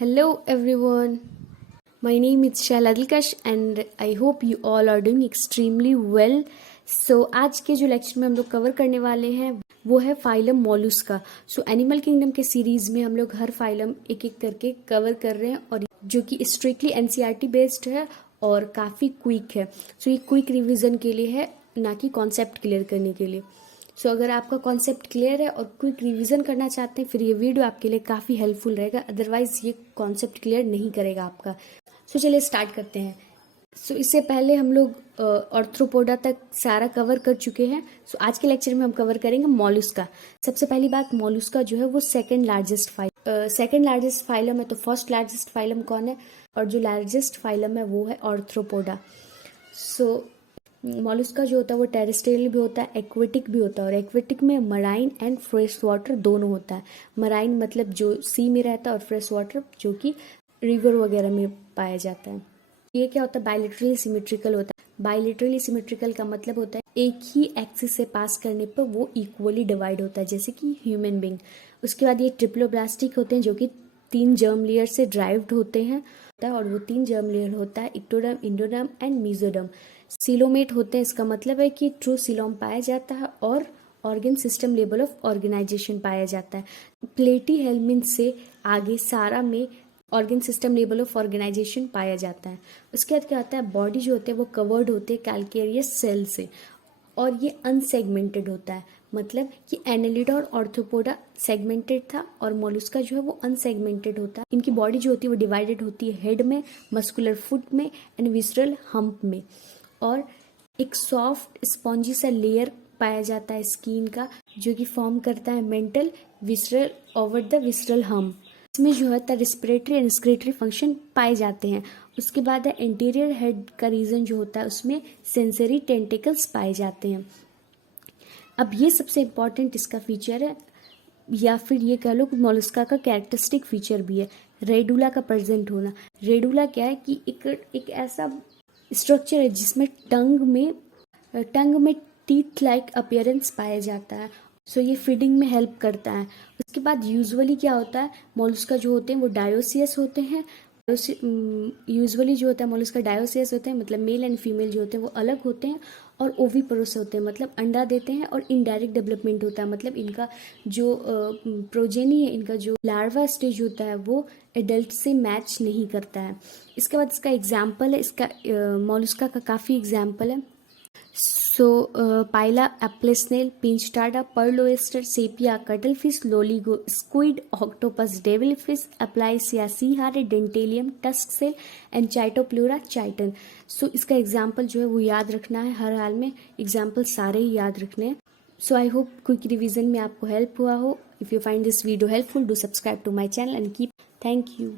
Hello everyone, my name is Shaila Dilkash and I hope you all are doing extremely well. So आज के जो lecture में हम लोग कवर करने वाले हैं वो है phylum Mollusca. So animal kingdom के सीरीज में हम लोग हर फाइलम एक एक करके कवर कर रहे हैं और जो कि स्ट्रिक्टली एनसीईआरटी बेस्ड है और काफ़ी क्विक है. सो ये क्विक रिवीजन के लिए है, ना कि कॉन्सेप्ट क्लियर करने के लिए. सो अगर आपका कॉन्सेप्ट क्लियर है और क्विक रिवीजन करना चाहते हैं फिर ये वीडियो आपके लिए काफ़ी हेल्पफुल रहेगा, अदरवाइज ये कॉन्सेप्ट क्लियर नहीं करेगा आपका. सो चलिए स्टार्ट करते हैं. सो इससे पहले हम लोग ऑर्थ्रोपोडा तक सारा कवर कर चुके हैं. सो आज के लेक्चर में हम कवर करेंगे मोलुस्का. सबसे पहली बात, मोलुस्का जो है वो सेकंड लार्जेस्ट फाइलम है. तो फर्स्ट लार्जेस्ट फाइलम कौन है? और जो लार्जेस्ट फाइलम है वो है ऑर्थ्रोपोडा. सो मोलुस्का जो होता है वो टेरेस्ट्रियल भी होता है, एक्वेटिक भी होता है. और एक्वेटिक में मराइन एंड फ्रेश वाटर दोनों होता है. मराइन मतलब जो सी में रहता है और फ्रेश वाटर जो कि रिवर वगैरह में पाया जाता है. ये क्या होता है? बायलेटरली सिमेट्रिकल होता है. बायलेटरली सिमेट्रिकल का मतलब होता है एक ही एक्सिस से पास करने पर वो इक्वली डिवाइड होता है, जैसे कि ह्यूमन बींग. उसके बाद ये ट्रिप्लोब्लास्टिक होते हैं जो कि 3 जर्म लेयर से ड्राइव्ड होते हैं और वो 3 जर्म लेयर होता है ectoderm, endoderm and mesoderm. Coelomate होते हैं, इसका मतलब है कि ट्रू सीलोम पाया जाता है और organ system level of organization पाया जाता है. प्लेटी हेल्मिंथ से आगे सारा में organ system level of organization पाया जाता है. उसके बाद क्या होता है? बॉडी जो होते हैं वो कवर्ड होते हैं कैल्केरियस सेल से और ये अनसेगमेंटेड होता है. मतलब कि एनालिडा और ऑर्थ्रोपोडा सेगमेंटेड था और मोलुस्का जो है वो अनसेगमेंटेड होता है. इनकी बॉडी जो होती है वो डिवाइडेड होती है हेड में, मस्कुलर फुट में एंड विसरल हम्प में. और एक सॉफ्ट स्पॉन्जी सा लेयर पाया जाता है स्किन का जो कि फॉर्म करता है mental visceral over the visceral hump. इसमें जो है रेस्पिरेटरी एंड एक्सक्रीटरी फंक्शन पाए जाते हैं. उसके बाद है एंटीरियर हेड का रीजन जो होता है उसमें सेंसरी टेंटिकल्स पाए जाते हैं. अब ये सबसे इम्पॉर्टेंट इसका फीचर है, या फिर ये कह लो कि मोलुस्का का कैरेक्टरिस्टिक फीचर भी है, रेडुला का प्रेजेंट होना. रेडुला क्या है कि एक ऐसा स्ट्रक्चर है जिसमें टंग में टीथ लाइक अपीयरेंस पाया जाता है. सो ये फीडिंग में हेल्प करता है. उसके बाद यूजुअली क्या होता है? मोलुस्का जो होते हैं वो डायोसियस होते हैं. यूजुअली जो होता है मोलुस्का डायोसियस होते हैं, मतलब मेल एंड फीमेल जो होते हैं वो अलग होते हैं. और ओविपोरस होते हैं, मतलब अंडा देते हैं. और इनडायरेक्ट डेवलपमेंट होता है, मतलब इनका जो प्रोजेनी है, इनका जो लार्वा स्टेज होता है वो एडल्ट से मैच नहीं करता है. इसके बाद इसका एग्जाम्पल है, इसका मोलुस्का का काफ़ी एग्जाम्पल है. So Pila, apple snail, Pinctada, pearl oyster, Sepia, cuttlefish, Loligo, squid, octopus, devilfish, Aplysia, sea hare, Dentalium, tusk shell and Chaetopleura chiton. So इसका एग्जाम्पल जो है वो याद रखना है, हर हाल में एग्जाम्पल सारे ही याद रखने हैं. So I hope quick revision में आपको हेल्प हुआ हो. If you find this video helpful, do subscribe to my channel and keep. Thank you.